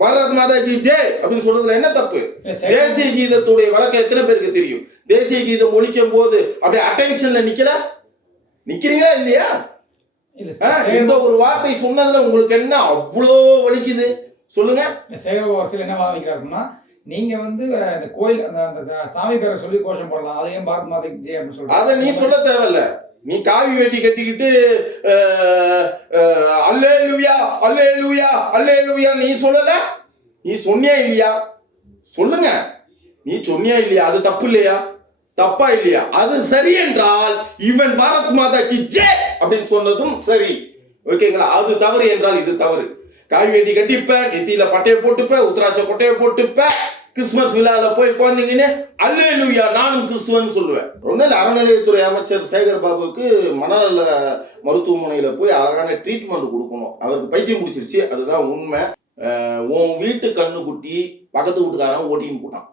பாரத் மாதா கி ஜெய் அப்படின்னு சொல்றதுல என்ன தப்பு? தேசிய கீதத்துடைய வழக்கம் எத்தனை பேருக்கு தெரியும்? தேசிய கீதம் ஒழிக்கும் போது அப்படியே அட்டென்ஷன்ல நிக்கிறீங்களா இல்லையா? இந்த ஒரு வார்த்தை சொன்னதுல உங்களுக்கு என்ன அவ்வளோ வலிக்குது சொல்லுங்க. சேகர் என்ன வாதம் வைக்கிறாருன்னா, நீங்க வந்து இந்த கோயில் அந்த சாமி பேரை சொல்லி கோஷம் போடலாம், அதையும் பாரத் மாதா கி ஜெய் அப்படின்னு சொல்றாங்க. அதை நீ சொல்ல தேவையில்ல. நீ காவி வேட்டி கட்டிக்கிட்டு அல்லேலூயா அல்லேலூயா அல்லேலூயா நீ சொல்லல? நீ சொன்னியா இல்லையா? சொல்லுங்க. நீ சொன்னியா இல்லையா? அது தப்பு இல்லையா? தப்பா இல்லையா? அது சரி என்றால் இவன் பாரத் மாதா கி ஜெய் அப்படின்னு சொன்னதும் சரி. ஓகேங்களா? அது தவறு என்றால் இது தவறு. காவி வேட்டி கட்டிப்ப, நெத்தியில பட்டையை போட்டுப்ப, உத்தராட்ச கொட்டையை போட்டுப்ப, கிறிஸ்துமஸ் விழால போய் குழந்தைங்கன்னு அல்லேலூயா நானும் கிறிஸ்துவன் சொல்லுவேன். ஒன்னும் அறநிலையத்துறை அமைச்சர் சேகர் பாபுக்கு மனநல மருத்துவமனையில போய் அழகான ட்ரீட்மெண்ட் கொடுக்கணும். அவருக்கு பைத்தியம் முடிச்சிருச்சு, அதுதான் உண்மை. உன் வீட்டு கண்ணுக்குட்டி பக்கத்து வீட்டுக்காரன் ஓட்டின்னு போட்டான்.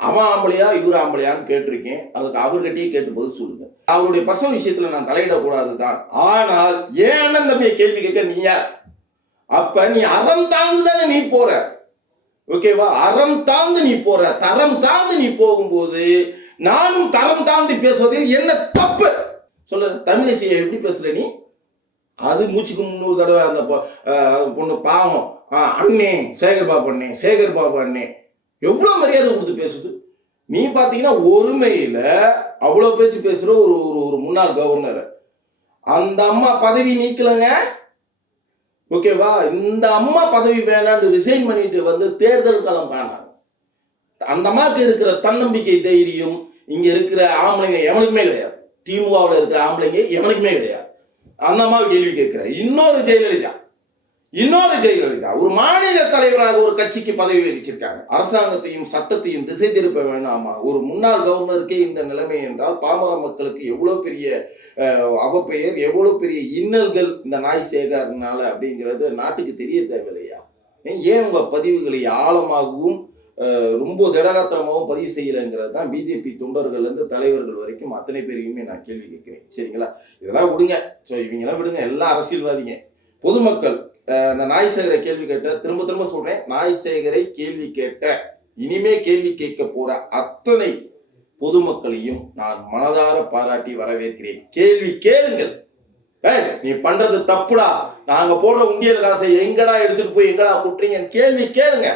அவன் ஆம்பளையா இவர் ஆம்பளையான்னு கேட்டிருக்கேன். அதுக்கு அவர்கிட்டயே கேட்டு பதில் சொல்லுங்க. அவருடைய பர்சனல் விஷயத்துல நான் தலையிடக்கூடாது தான். ஆனால் ஏன் அண்ணன் தம்பியை கேள்வி கேட்க நீ யார்? அப்ப நீ அறம் தாழ்ந்து தானே நீ போற. ஓகேவா? அறம் தாழ்ந்து நீ போற. தரம் தாழ்ந்து நீ போகும்போது நானும் தரம் தாழ்ந்து பேசுவதில் என்ன தப்பு சொல்ல? தமிழிசையை எப்படி பேசுற நீ? அது மூச்சுக்கு 300 தடவை அந்த பொண்ணு பாவம் அண்ணே சேகர் பாபு அண்ணே சேகர் பாபு அண்ணே எவ்வளவு மரியாதை கொடுத்து பேசுது. நீ பாத்தீங்கன்னா ஒருமையில அவ்வளவு பேச்சு பேசுற ஒரு முன்னாள் கவர்னர். அந்த அம்மா பதவி நீக்கலங்க. ஓகேவா? இந்த அம்மா பதவி வேணான்னு ரிசைன் பண்ணிட்டு வந்து தேர்தல் களம் காணாங்க. அந்த அம்மாவுக்கு இருக்கிற தன்னம்பிக்கை தைரியம் இங்க இருக்கிற ஆம்பளைங்க எவனுக்குமே கிடையாது. திமுகவில் இருக்கிற ஆம்பளைங்க எவனுக்குமே கிடையாது. அந்த அம்மாவை கேள்வி கேட்கிற இன்னொரு ஜெயலலிதா ஒரு மாநில தலைவராக ஒரு கட்சிக்கு பதவி வகிச்சிருக்காங்க. அரசாங்கத்தையும் சட்டத்தையும் திசை திருப்ப வேணாமா? ஒரு முன்னாள் கவர்னருக்கே இந்த நிலைமை என்றால் பாமர மக்களுக்கு எவ்வளவு பெரிய அவப்பெயர், எவ்வளவு பெரிய இன்னல்கள் இந்த நாய் சேகர்னால அப்படிங்கிறது நாட்டுக்கு தெரிய தேவையில்லையா? ஏன் உங்க பதிவுகளை ஆழமாகவும் ரொம்ப திடகாத்திரமாகவும் பதிவு செய்யலைங்கிறது தான் பிஜேபி தொண்டர்கள் இருந்து தலைவர்கள் வரைக்கும் அத்தனை பேரையுமே நான் கேள்வி கேட்கிறேன். சரிங்களா? இதெல்லாம் விடுங்க. ஸோ இவங்கெல்லாம் விடுங்க. எல்லாம் அரசியல்வாதிங்க. பொதுமக்கள் அந்த நாய் சேகரை கேள்வி கேட்ட, திரும்ப சொல்றேன், நாய் சேகரை கேள்வி கேட்ட, இனிமே கேள்வி கேட்க போற அத்தனை பொதுமக்களையும் நான் மனதார பாராட்டி வரவேற்கிறேன். கேள்வி கேளுங்கள். நீ பண்றது தப்புடா, நாங்க போடுற உண்டியல் காசை எங்கடா எடுத்துட்டு போய் எங்கடா குட்டுறீங்கன்னு கேள்வி கேளுங்க.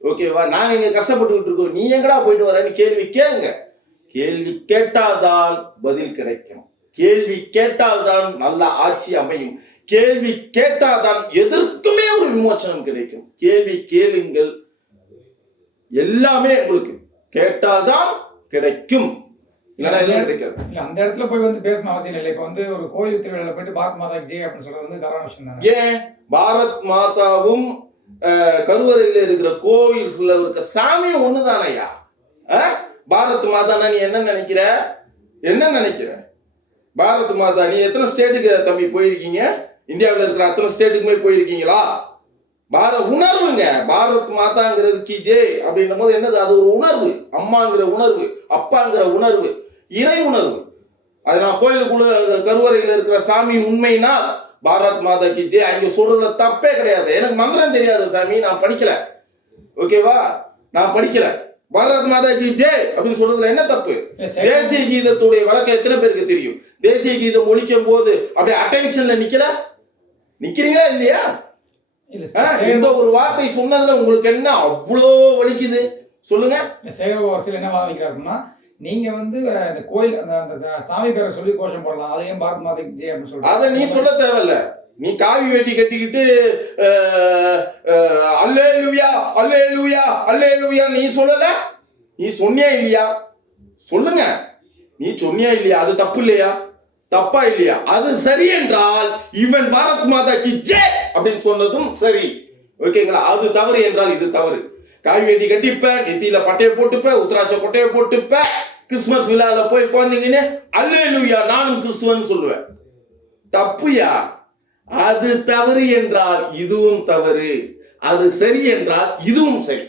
ஓகேவா? நாங்க இங்க கஷ்டப்பட்டுக்கிட்டு இருக்கோம், நீ எங்கடா போயிட்டு வரேன்னு கேள்வி கேளுங்க. கேள்வி கேட்டால்தான் பதில் கிடைக்கும். கேள்வி கேட்டால்தான் நல்ல ஆட்சி அமையும். கேள்வி கேட்டால்தான் எதற்குமே ஒரு விமோசனம் கிடைக்கும். கேள்வி கேளுங்கள். எல்லாமே உங்களுக்கு கேட்டால்தான் கிடைக்கும். இல்லைன்னா எதுவும் கிடைக்காது. இல்ல அந்த இடத்துல போய் வந்து பேசணும் அவசியம் இல்லை. இப்ப வந்து ஒரு கோயில் திருவிழால போயிட்டு பாரத் மாதா கி ஜெய் அப்படின்னு சொல்றது வந்து தவறான விஷயம் தானே? ஏன்? பாரத் மாதாவும் கருவறையில இருக்கிற கோயில்ல இருக்க சாமியும் ஒண்ணுதானையா? பாரத் மாதானா நீ என்ன நினைக்கிற? பாரத் மாதா நீ எத்தனை ஸ்டேட்டுக்கு தம்பி போயிருக்கீங்க? இந்தியாவில் இருக்கிற அத்தனை ஸ்டேட்டுக்குமே போயிருக்கீங்களா? உணர்வுங்க. பாரத் மாதாங்கிறது கி ஜெய் அப்படின்னும் போது என்னது? அது ஒரு உணர்வு. அம்மாங்கிற உணர்வு, அப்பாங்கிற உணர்வு, இறை உணர்வு. அது நான் கோயிலுக்குள்ள கருவறையில் இருக்கிற சாமி உண்மையினால் பாரத் மாதா கி ஜெய் அங்க சொல்றதுல தப்பே கிடையாது. எனக்கு மந்திரம் தெரியாது சாமி, நான் படிக்கல. ஓகேவா? நான் படிக்கல. பாரத் மாதா கி ஜெய் அப்படின்னு சொல்றதுல என்ன தப்பு? தேசிய கீதத்துடைய வழக்கம் எத்தனை பேருக்கு தெரியும்? தேசிய கீதம் ஒழிக்கும் போது அப்படியே அட்டென்ஷன்ல நிக்கிறீங்களா இல்லையா? இந்த ஒரு வார்த்தை சொன்னதுல உங்களுக்கு என்ன அவ்வளோ வலிக்குது சொல்லுங்க. சேகர் என்ன வாதம் வைக்கிறாருன்னா, நீங்க வந்து இந்த கோயில் அந்த சாமி பேரை சொல்லி கோஷம் போடலாம், அதையும் பாரத் மாதா கி ஜெய் அப்படின்னு சொல்றாங்க. அதை நீ சொல்ல தேவையில்ல. நீ காவி வேட்டி கட்டிக்கிட்டு அல்லேலூயா அல்லேலூயா அல்லேலூயா நீ சொல்லல? நீ சொன்னியா இல்லையா? சொல்லுங்க. நீ சொன்னியா இல்லையா? அது தப்பு இல்லையா? தப்பா இல்லையா? அது சரி என்றால் இவன் பாரத் மாதா கி ஜெய் அப்படின்னு சொன்னதும் சரி. ஓகேங்களா? அது தவறு என்றால் இது தவறு. காவி வேட்டி கட்டிப்ப, நெத்தியில பட்டையை போட்டுப்ப, உத்தராட்ச கொட்டையை போட்டுப்ப, கிறிஸ்துமஸ் விழால போய் குழந்தைங்கன்னு அல்லேலூயா நானும் கிறிஸ்துவன் சொல்லுவேன். தப்புயா? அது தவறு என்றால் இதுவும் தவறு. அது சரி என்றால் இதுவும் சரி.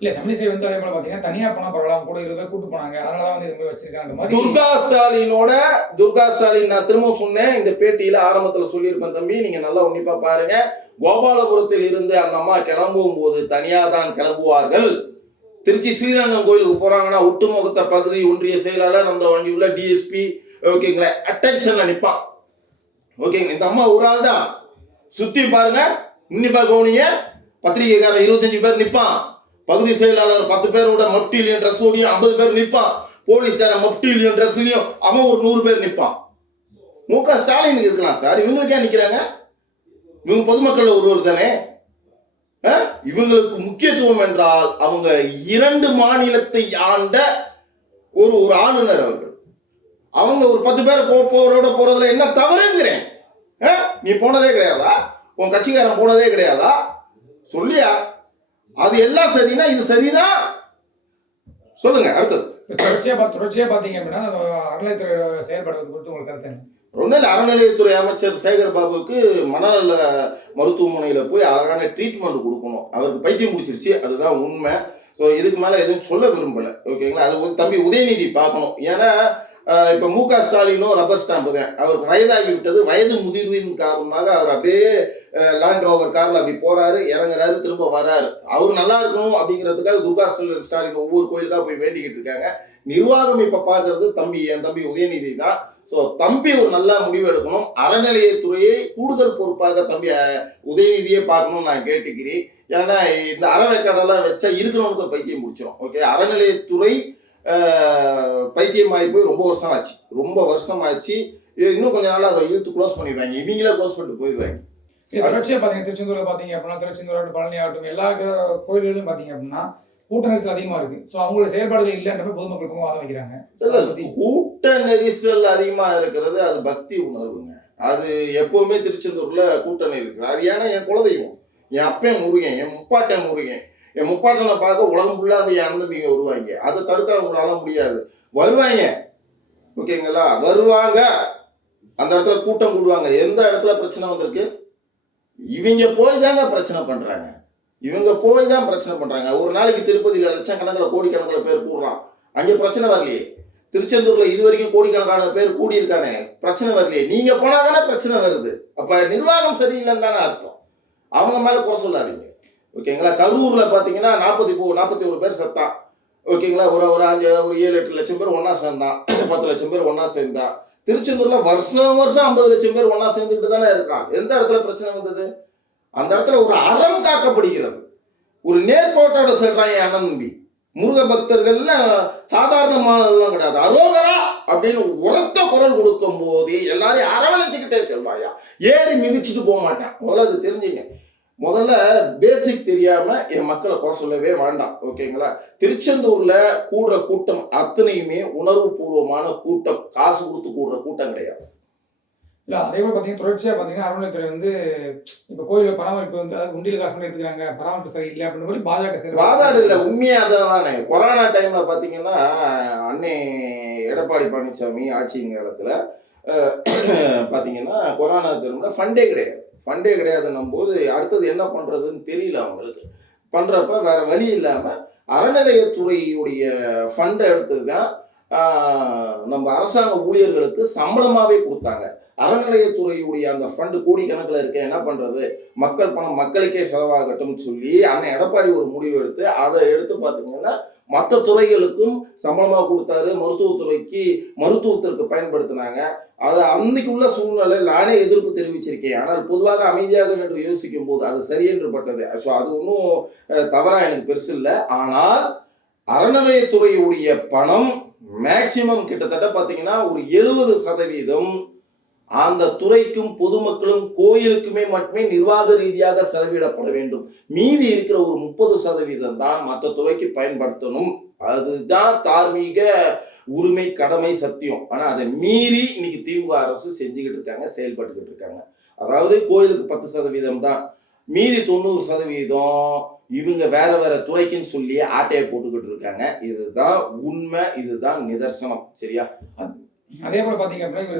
இல்ல தமிழிசை வந்து அதே போல பாத்தீங்கன்னா தனியா போனா பரவாயில்ல, கூட 20 பேர் கூட்டு போனாங்க, அதனாலதான் வந்து இது மாதிரி வச்சிருக்காங்க மாதிரி. துர்கா ஸ்டாலின் நான் திரும்ப சொன்னேன் இந்த பேட்டியில ஆரம்பத்துல சொல்லியிருப்பேன் தம்பி, நீங்க நல்லா உன்னிப்பா பாருங்க. கோபாலபுரத்தில் இருந்து அந்த அம்மா கிளம்பும் போது தனியாக தான் கிளம்புவார்கள். திருச்சி ஸ்ரீரங்கம் கோயிலுக்கு போறாங்கன்னா ஒட்டுமொத்த பகுதி ஒன்றிய செயலாளர், அந்த வண்டி உள்ள டிஎஸ்பி, ஓகேங்களா, அட்டென்ஷன்ல நிற்பான். ஓகேங்க, இந்த அம்மா ஒரு ஆள் தான். சுத்தி பாருங்க, உன்னிப்பா கவனிங்க, பத்திரிகைக்காரன் 25 பேர் நிற்பான், பகுதி செயலாளர் 10 பேரோட மப்டிலியன் ட்ரெஸ்ஸோடையும் 50 பேர் நிற்பான், போலீஸ்காரன் மப்டிலியன் ட்ரெஸ்லயும் அவன் ஒரு 100 பேர் நிற்பான். முக ஸ்டாலினுக்கு இருக்கலாம் சார், இவங்களுக்கு ஏன் நிற்கிறாங்க? இவங்க பொதுமக்கள் ஒருவர் தானே. இவங்களுக்கு முக்கியத்துவம் என்றால் அவங்க 2 மாநிலத்தை ஆண்ட ஒரு ஆளுநர் அவர்கள். அவங்க ஒரு 10 பேர் போறோட போறதுல என்ன தவறுங்கிறேன்? நீ போனதே கிடையாதா? உன் கட்சிக்காரன் போனதே கிடையாதா? சொல்லியா? அது எல்லாம் சரினா இது சரிதான்? சொல்லுங்க. அடுத்தது தொடர்ச்சியா பாத்தீங்க அப்படின்னா அறநிலையத்துறை செயல்படுறது குறித்து உங்களுக்கு கருத்து? ஒன்றும் இல்லை, அறநிலையத்துறை அமைச்சர் சேகர் பாபுவுக்கு மனநல மருத்துவமனையில் போய் அழகான ட்ரீட்மெண்ட் கொடுக்கணும். அவருக்கு பைத்தியம் பிடிச்சிருச்சு, அதுதான் உண்மை. ஸோ இதுக்கு மேலே எதுவும் சொல்ல விரும்பலை. ஓகேங்களா, அது தம்பி உதயநிதி பார்க்கணும். ஏன்னா இப்போ முக ஸ்டாலினும் ரப்பர் ஸ்டாம்பு தான். அவருக்கு வயதாகி விட்டது, வயது முதிர்வின் காரணமாக அவர் அப்படியே லேண்ட் ரோவர் காரில் அப்படி போறாரு, இறங்குறாரு, திரும்ப வராரு. அவர் நல்லா இருக்கணும் அப்படிங்கிறதுக்காக துர்கா ஸ்டாலின் ஒவ்வொரு கோயிலுக்காக போய் வேண்டிக்கிட்டு இருக்காங்க. நிர்வாகம் இப்போ பார்க்கறது என் தம்பி உதயநிதி தான். ஸோ தம்பி ஒரு நல்ல முடிவு எடுக்கணும். அறநிலையத்துறையை கூடுதல் பொறுப்பாக தம்பி உதயநிதியே பார்க்கணும்னு நான் கேட்டுக்கிறேன். ஏன்னா இந்த அறவைக்காடெல்லாம் வச்சா இருக்கிறவனுக்கு பைத்தியம் பிடிச்சிடும். ஓகே, அறநிலையத்துறை பைத்தியமாகி போய் ரொம்ப வருஷம் ஆச்சு. இன்னும் கொஞ்ச நாள் அதை இழுத்து க்ளோஸ் பண்ணிடுவாங்க, இவங்களே க்ளோஸ் பண்ணிட்டு போயிடுவாங்க. தொடர்ச்சியாக பார்த்தீங்க, திருச்செந்தூரில் பார்த்தீங்க அப்படின்னா, திருச்செந்தூர் பழனி ஆகட்டும், எல்லா கோயில்களிலும் பார்த்தீங்க அப்படின்னா கூட்ட நெரிசல் அதிகமாக இருக்கு. ஸோ அவங்களோட செயல்பாடுகள் இல்லைன்ற பொதுமக்களுக்கும் வாதம் வைக்கிறாங்க. கூட்ட நெரிசல் அதிகமாக இருக்கிறது அது பக்தி உணர்வுங்க. அது எப்பவுமே திருச்செந்தூர்ல கூட்ட நெரிசல். அது ஏன்னா என் குலதெய்வம், என் அப்பன் முருகன், என் முப்பாட்டன் முருகன், என் முப்பாட்டனை பார்க்க உலகம் ஃபுல்லாக அந்த என் அனந்தமிங்க வருவாங்க. அதை தடுக்க அவங்களால முடியாது. வருவாங்க, ஓகேங்களா, வருவாங்க. அந்த இடத்துல கூட்டம் கூடுவாங்க. எந்த இடத்துல பிரச்சனை வந்திருக்கு? இவங்க போய் தாங்க பிரச்சனை பண்றாங்க. ஒரு நாளைக்கு திருப்பதியில லட்சக்கணக்கில் கோடிக்கணக்கில் பேர் கூடுறான், அங்கே பிரச்சனை வரலையே. திருச்செந்தூர்ல இது வரைக்கும் கோடிக்கணக்கான பேர் கூடி இருக்கானே, பிரச்சனை வரலையே. நீங்க போனாதானே பிரச்சனை வருது. அப்ப நிர்வாகம் சரியில்லைன்னு தானே அர்த்தம். அவங்க மேல குறை சொல்லாதீங்க, ஓகேங்களா. கரூர்ல பாத்தீங்கன்னா 41 பேர் செத்தான், ஓகேங்களா. ஒரு 7-8 லட்சம் பேர் ஒன்னா சேர்ந்தான், 10 லட்சம் பேர் ஒன்னா சேர்ந்தான். திருச்செந்தூர்ல வருஷம் 50 லட்சம் பேர் ஒன்னா சேர்ந்துக்கிட்டு தானே இருக்கான். எந்த இடத்துல பிரச்சனை வந்தது? அந்த இடத்துல ஒரு அறம் காக்கப்படுகிறது. ஒரு நேர்கோட்டோட செல்றான் என் அண்ணன் நம்பி. முருக பக்தர்கள்ல சாதாரணமானதெல்லாம் கிடையாது. அரோகரா அப்படின்னு உரத்த குரல் கொடுக்கும் போது எல்லாரையும் அரவணைச்சுக்கிட்டே செல்வாயா, ஏறி மிதிச்சுட்டு போக மாட்டான். முதல்ல அது தெரிஞ்சுங்க. முதல்ல பேசிக் தெரியாம என் மக்களை குறை சொல்லவே வேண்டாம், ஓகேங்களா. திருச்செந்தூர்ல கூடுற கூட்டம் அத்தனையுமே உணர்வு பூர்வமான கூட்டம், காசு கொடுத்து கூடுற கூட்டம் கிடையாது. இல்லை, அதே போல் பார்த்தீங்கன்னா தொடர்ச்சியாக பார்த்தீங்கன்னா அறநிலையத்துறை வந்து இப்போ கோயில் பராமரிப்பு வந்து உண்டியல் காசு மட்டும் எடுத்துக்கிறாங்க, பராமரிப்பு சரி இல்லை அப்படின்னு சொல்லி பாஜக வாதாடு இல்லை. உண்மையாக அதை தானே. கொரோனா டைம்ல பார்த்தீங்கன்னா அன்னை எடப்பாடி பழனிசாமி ஆட்சியின் காலத்தில் பார்த்தீங்கன்னா கொரோனா டைம்ல ஃபண்டே கிடையாதுன்னும் போது அடுத்தது என்ன பண்ணுறதுன்னு தெரியல அவங்களுக்கு. பண்ணுறப்ப வேற வழி இல்லாமல் அறநிலையத்துறையுடைய ஃபண்டை எடுத்தது தான் நம்ம அரசாங்க ஊழியர்களுக்கு சம்பளமாகவே கொடுத்தாங்க. அறநிலையத்துறையுடைய அந்த ஃபண்டு கோடிக்கணக்கில் இருக்க, என்ன பண்ணுறது, மக்கள் பணம் மக்களுக்கே செலவாகட்டும் சொல்லி அண்ணன் எடப்பாடி ஒரு முடிவு எடுத்து அதை எடுத்து பார்த்தீங்கன்னா மற்ற துறைகளுக்கும் சம்பளமாக கொடுத்தாரு. மருத்துவத்திற்கு பயன்படுத்தினாங்க. அதை அன்னைக்கு உள்ள சூழ்நிலை நானே எதிர்ப்பு தெரிவிச்சிருக்கேன். ஆனால் பொதுவாக அமைதியாக என்று யோசிக்கும் போது அது சரி என்று பட்டது. ஸோ அது ஒன்றும் தவறாக எனக்கு பெருசு இல்லை. ஆனால் அறநிலையத்துறையுடைய பணம் மேக்சிமம் கிட்டத்தட்ட பார்த்தீங்கன்னா ஒரு 70% அந்த துறைக்கும் பொதுமக்களும் கோயிலுக்குமே மட்டுமே நிர்வாக ரீதியாக செலவிடப்பட வேண்டும். மீதி இருக்கிற ஒரு 30% தான் மற்ற துறைக்கு பயன்படுத்தணும். அதுதான் தார்மீக உரிமை, கடமை, சத்தியம். ஆனா அதை மீறி இன்னைக்கு திமுக அரசு செஞ்சுக்கிட்டு இருக்காங்க, செயல்பட்டுக்கிட்டு இருக்காங்க. அதாவது கோயிலுக்கு 10% தான், மீதி 90% இவங்க வேற துறைக்குன்னு சொல்லி ஆட்டையை போட்டுக்கிட்டு இருக்காங்க. இதுதான் உண்மை, இதுதான் நிதர்சனம். சரியா? அதே போல பாத்தீங்க அப்படின்னா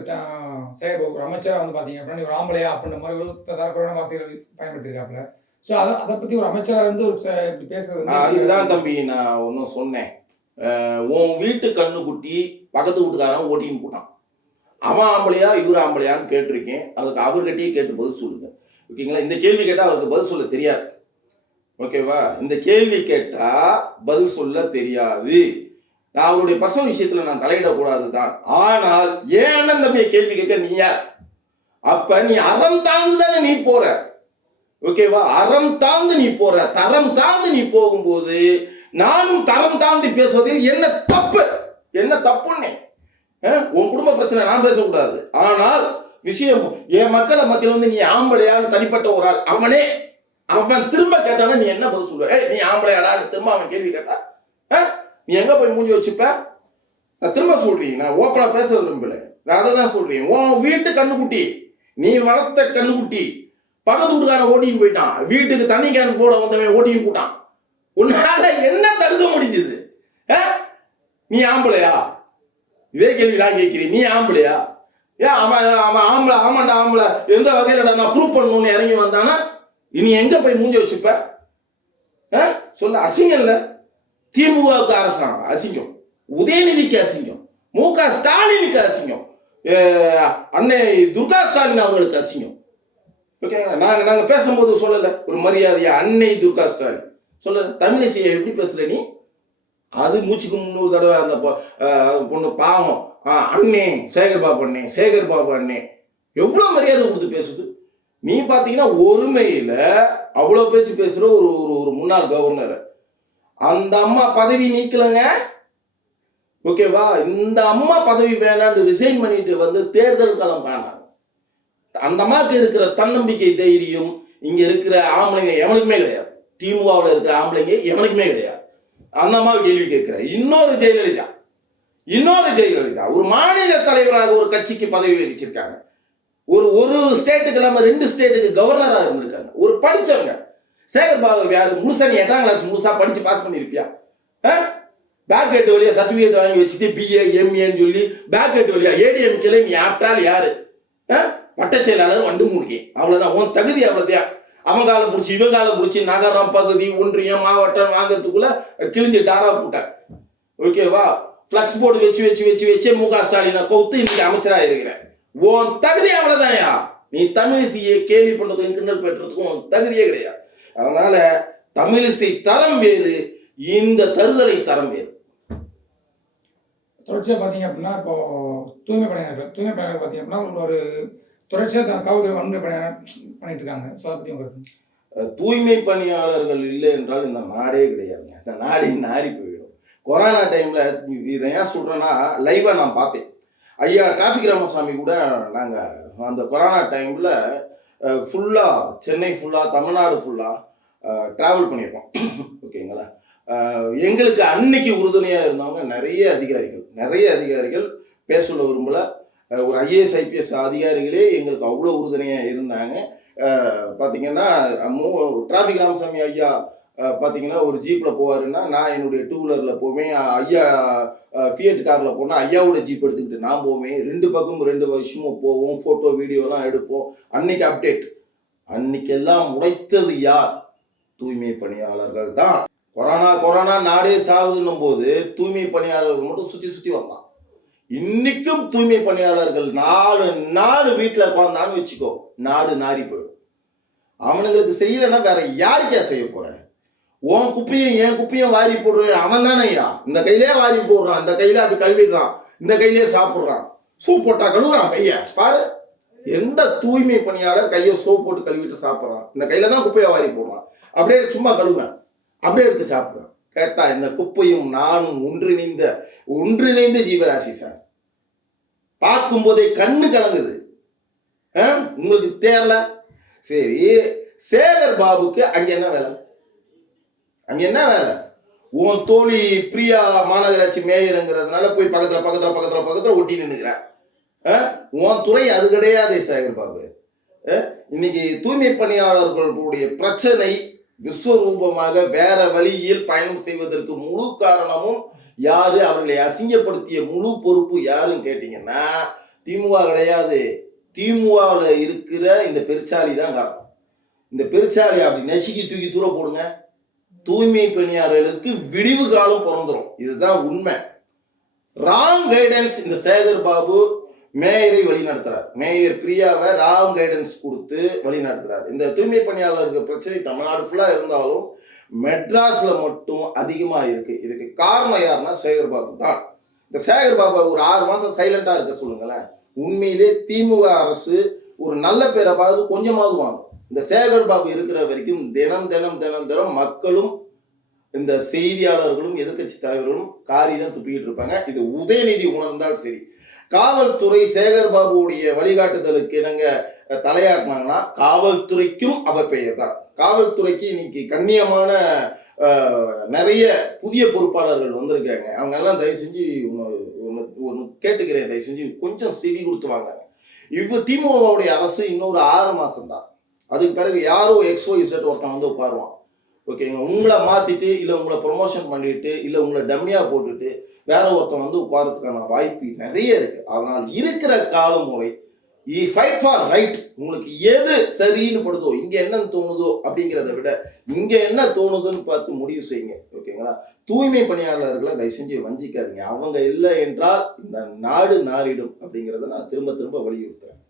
ஒரு அமைச்சரா வந்து பாத்தீங்க அப்படின்னா ஒரு ஆம்பளையா அப்படின்ற மாதிரி தரக்குறையான வார்த்தைகள் பயன்படுத்திருக்காப்புல. ஸோ அதை பத்தி ஒரு அமைச்சரா இருந்து இப்படி பேசுறது, அதுதான் தம்பி நான் ஒன்றும் சொன்னேன். உன் வீட்டு கண்ணுக்குட்டி பக்கத்து வீட்டுக்காரன் ஓட்டின்னு போட்டான். அவன் ஆம்பளையா இவர் ஆம்பளையான்னு கேட்டிருக்கேன். அதுக்கு அவர்கிட்டயே கேட்டு போது சொல்லுங்க. ஓகேங்களா? இந்த கேள்வி கேட்டா அவருக்கு பதில் சொல்ல தெரியாது. ஓகேவா? இந்த கேள்வி கேட்டா பதில் சொல்ல தெரியாது. நான் அவருடைய பர்சனல் விஷயத்துல நான் தலையிடக்கூடாது தான். ஆனால் ஏன் அண்ணன் தம்பியை கேள்வி கேட்க நீ யார்? அப்ப நீ அறம் தாழ்ந்து தானே நீ போற. ஓகேவா? அறம் தாழ்ந்து நீ போற. தரம் தாழ்ந்து நீ போகும்போது நானும் தரம் தாழ்ந்து பேசுவதில் என்ன தப்பு? என்ன தப்புன்னு உன் குடும்ப பிரச்சனை நான் பேசக்கூடாது. ஆனால் விஷயம் என் மக்களை மத்தியில் வந்து நீ ஆம்பளையான்னு தனிப்பட்ட ஒரு ஆள் அவன் திரும்ப கேட்டானா நீ என்ன பதில் சொல்லுவ? நீ ஆம்பளையாடா திரும்ப அவன் கேள்வி கேட்டா நீ எங்க போய் மூஞ்சி வச்சுப்ப? நான் திரும்ப சொல்றீங்க, நான் ஓப்பனா பேச விரும்பல, நான் அதை தான் சொல்றேன். உன் வீட்டு கண்ணுக்குட்டி, நீ வளர்த்த கண்ணுக்குட்டி பக்கத்து வீட்டுக்காரன் ஓட்டின்னு போயிட்டான், வீட்டுக்கு தண்ணி கேன் போட வந்தவன் ஓட்டின்னு போட்டான். உன்னால என்ன தடுக்க முடிஞ்சது? நீ ஆம்பளையா? இதே கேள்வி நான் கேட்கிறேன், நீ ஆம்பளையா? ஏன் அவன் ஆம்பளை, ஆமாண்டா ஆம்பளை, எந்த வகையில நான் ப்ரூவ் பண்ணணும்னு இறங்கி வந்தானா இனி எங்க போய் மூஞ்சி வச்சுப்ப? சொல்ல அசிங்கம் இல்ல? திமுகவுக்கு அரசாங்கம் அசிங்கம், உதயநிதிக்கு அசிங்கம், மு.க. ஸ்டாலினுக்கு அசிங்கம், அன்னை துர்கா ஸ்டாலின் அவர்களுக்கு அசிங்கம். ஓகேங்களா? நாங்க பேசும்போது சொல்லல ஒரு மரியாதையா அன்னை துர்கா ஸ்டாலின் சொல்லல. தமிழிசையை எப்படி பேசுற நீ? அது மூச்சுக்கு 300 தடவை அந்த பொண்ணு பாவம் அண்ணே சேகர் பாபு அண்ணே எவ்வளவு மரியாதை கொடுத்து பேசுது. நீ பாத்தீங்கன்னா ஒருமையில அவ்வளவு பேச்சு பேசுற ஒரு ஒரு முன்னாள் கவர்னர். அந்த அம்மா பதவி நீக்கலங்க. ஓகேவா? இந்த அம்மா பதவி வேணான்னு ரிசைன் பண்ணிட்டு வந்து தேர்தல் களம் காணாங்க. அந்த அம்மாவுக்கு இருக்கிற தன்னம்பிக்கை தைரியம் இங்க இருக்கிற ஆம்பளைங்க எவனுக்குமே கிடையாது. திமுகவில் இருக்கிற ஆம்பளைங்க எவனுக்குமே கிடையாது. அந்த அம்மாவை கேள்வி கேட்கிற இன்னொரு ஜெயலலிதா ஒரு மாநில தலைவராக ஒரு கட்சிக்கு பதவி வகிச்சிருக்காங்க. ஒரு ஸ்டேட்டுக்கு இல்லாம 2 ஸ்டேட்டுக்கு கவர்னராக இருந்திருக்காங்க. ஒரு படிச்சவங்க. சேகர் பாபு யாரு? முழுசா நீ 8ஆம் கிளாஸ் முழுசா படிச்சு பாஸ் பண்ணிருப்பியா? பேக்கெட் வழியா சர்டிபிகேட் வாங்கி வச்சுட்டு BA MAன்னு சொல்லி பேக்கெட் வழியா ADMK நீ ஆஃப்டர் ஆல் யாரு? வட்ட செயலாளர் வண்டு மூழ்கி, அவ்வளவுதான் உன் தகுதி. அவ்வளவுதான். அவன் காலம் பிடிச்சி இவன் காலம் பிடிச்சி நகரம் பகுதி ஒன்றியம் மாவட்டம் வாங்கிறதுக்குள்ள கிழிஞ்சு டாரா போட்டார். ஓகேவா? பிளக்ஸ் போர்டு வச்சு மு.க. ஸ்டாலினை கவுத்து இன்னைக்கு அமைச்சரா இருக்கிறேன். உன் தகுதி அவ்வளவுதான்யா. நீ தமிழிசையை கேள்வி பண்றதுக்கும் கிண்டல் பெற்றதுக்கும் உன் தகுதியே கிடையாது. அதனால தமிழிசை தரம் வேறு, இந்த தருதலை தரம் வேறு. தொடர்ச்சியா பாத்தீங்க அப்படின்னா இப்போ தூய்மை பணியாளர்கள் பாத்தீங்க அப்படின்னா ஒரு தொடர்ச்சியாக காவல்துறை வன்முறை பண்ணிட்டு இருக்காங்க. ஸோ அதை பற்றி உங்களுக்கு தூய்மை பணியாளர்கள் இல்லை என்றால் இந்த நாடே கிடையாதுங்க. இந்த நாடே நாரி போயிடும். கொரோனா டைம்ல இதை ஏன் சொல்றேன்னா லைவா நான் பார்த்தேன். ஐயா டிராஃபிக் ராமசாமி கூட நாங்கள் அந்த கொரோனா டைம்ல ஃபுல்லா சென்னை ஃபுல்லா தமிழ்நாடு ஃபுல்லா டிராவல் பண்ணியிருக்கோம். ஓகேங்களா? எங்களுக்கு அன்னைக்கு உறுதுணையாக இருந்தவங்க நிறைய அதிகாரிகள் பேச சொல்ல விரும்பல. ஒரு IAS IPS அதிகாரிகளே எங்களுக்கு அவ்வளோ உறுதுணையாக இருந்தாங்க. பார்த்தீங்கன்னா டிராஃபிக் ராமசாமி ஐயா பார்த்தீங்கன்னா ஒரு ஜீப்பில் போவாருன்னா நான் என்னுடைய 2 வீலரில் போவேன். ஐயா ஃபியட் காரில் போனால் ஐயாவோட ஜீப் எடுத்துக்கிட்டு நான் போவேன். 2 பக்கமும் 2 வருஷமும் போவோம். ஃபோட்டோ வீடியோலாம் எடுப்போம். அன்னைக்கு அப்டேட். அன்னைக்கெல்லாம் உடைத்தது யார்? தூய்மை பணியாளர்கள் தான். கொரோனா நாடே சாகுதுன்னும் போது தூய்மை பணியாளர்கள் மட்டும் சுற்றி வந்தான். இன்னைக்கும் தூய்மை பணியாளர்கள் 4 நாள் வீட்டில் உட்காந்தான்னு வச்சுக்கோ, நாடு நாரி போயிடும். அவனுங்களுக்கு செய்யலைன்னா வேற யாருக்கா செய்ய போற? உன் குப்பையும் என் குப்பையும் வாரி போடுறேன் அவன் தானே ஐயா. இந்த கையிலே வாரி போடுறான், இந்த கையில அப்படி கழுவிடுறான், இந்த கையிலே சாப்பிடுறான். சோப் போட்டா கழுவுறான் கைய பாரு. எந்த தூய்மை பணியாளர் கையை சோப் போட்டு கழுவிட்டு சாப்பிட்றான்? இந்த கையில தான் குப்பையை வாரி போடுறான். அப்படியே சும்மா கழுவுறான், அப்படியே எடுத்து சாப்பிடுறான். கேட்டா இந்த குப்பையும் நானும் ஒன்றிணைந்த ஜீவராசி சார். பார்க்கும் போதே கண்ணு கலங்குது. உங்களுக்கு தேரல? சரி, சேகர் பாபுக்கு அங்க என்ன வேலை? உன் தோழி பிரியா மாநகராட்சி மேயருங்கிறதுனால போய் பக்கத்துல ஒட்டி நின்னுக்கிற. உன் துறை அது கிடையாது சேகர் பாபு. இன்னைக்கு தூய்மை பணியாளர்களுடைய பிரச்சனை விஸ்வரூபமாக வேற வழியில் பயணம் செய்வதற்கு முழு காரணமும் யாரு? அவர்களை அசிங்கப்படுத்திய முழு பொறுப்பு யாருன்னு கேட்டீங்கன்னா திமுக கிடையாது. திமுகவில் இருக்கிற இந்த பெருச்சாலி தான் காரணம். இந்த பெருச்சாலி அப்படி நசுக்கி தூக்கி தூர போடுங்க, தூய்மை பணியாளர்களுக்கு விடிவு காலம் பிறந்துடும். இதுதான் உண்மை. ராங் கைடன்ஸ் இந்த சேகர் பாபு மேயரை வழி நடத்துறார். மேயர் பிரியாவை ராங் கைடன்ஸ் கொடுத்து வழி நடத்துறாரு. இந்த தூய்மை பணியாளருக்கு பிரச்சனை தமிழ்நாடு ஃபுல்லா இருந்தாலும் மெட்ராஸ்ல மட்டும் அதிகமா இருக்கு. இதுக்கு காரணம் யாருன்னா சேகர் பாபு தான். இந்த சேகர் பாபு ஒரு 6 மாசம் சைலண்டா இருக்க சொல்லுங்களேன். உண்மையிலே திமுக அரசு ஒரு நல்ல பேரை பார்த்து கொஞ்சமாவது வாங்கும். இந்த சேகர் பாபு இருக்கிற வரைக்கும் தினம் தினம் தினம் தினம் மக்களும் இந்த செய்தியாளர்களும் எதிர்கட்சி தலைவர்களும் காரிதான் துப்பிக்கிட்டு இருப்பாங்க. இது உதயநிதி உணர்ந்தால் சரி. காவல்துறை சேகர் பாபுடைய வழிகாட்டுதலுக்கு இணங்க தலையாட்டினாங்கன்னா காவல்துறைக்கும் அவப்பெயர் தான். காவல்துறைக்கு இன்னைக்கு கண்ணியமான நிறைய புதிய பொறுப்பாளர்கள் வந்திருக்காங்க. அவங்க எல்லாம் தயவு செஞ்சு ஒன்று கேட்டுக்கிறேன், தயவு செஞ்சு கொஞ்சம் செவி கொடுத்து வாங்க. திமுகவுடைய அரசு இன்னொரு 6 மாசம் தான். அதுக்கு பிறகு யாரோ XYZ ஒருத்தன் வந்து உட்காருவான். ஓகேங்க, உங்களை மாத்திட்டு இல்லை உங்களை ப்ரொமோஷன் பண்ணிட்டு இல்லை உங்களை டம்மியா போட்டுட்டு வேற ஒருத்தன் வந்து உட்காரத்துக்கான வாய்ப்பு நிறைய இருக்கு. அதனால் இருக்கிற காலம் மூளை ஃபைட் ஃபார் ரைட். உங்களுக்கு எது சரின்னு படுதோ, இங்க என்ன தோணுதோ அப்படிங்கிறத விட இங்க என்ன தோணுதுன்னு பார்த்து முடிவு செய்யுங்க. ஓகேங்களா? தூய்மை பணியாளர்களை தயவு செஞ்சு வஞ்சிக்காதீங்க. அவங்க இல்லை என்றால் இந்த நாடு நாரிடும் அப்படிங்கிறத நான் திரும்ப திரும்ப வலியுறுத்துறேன்.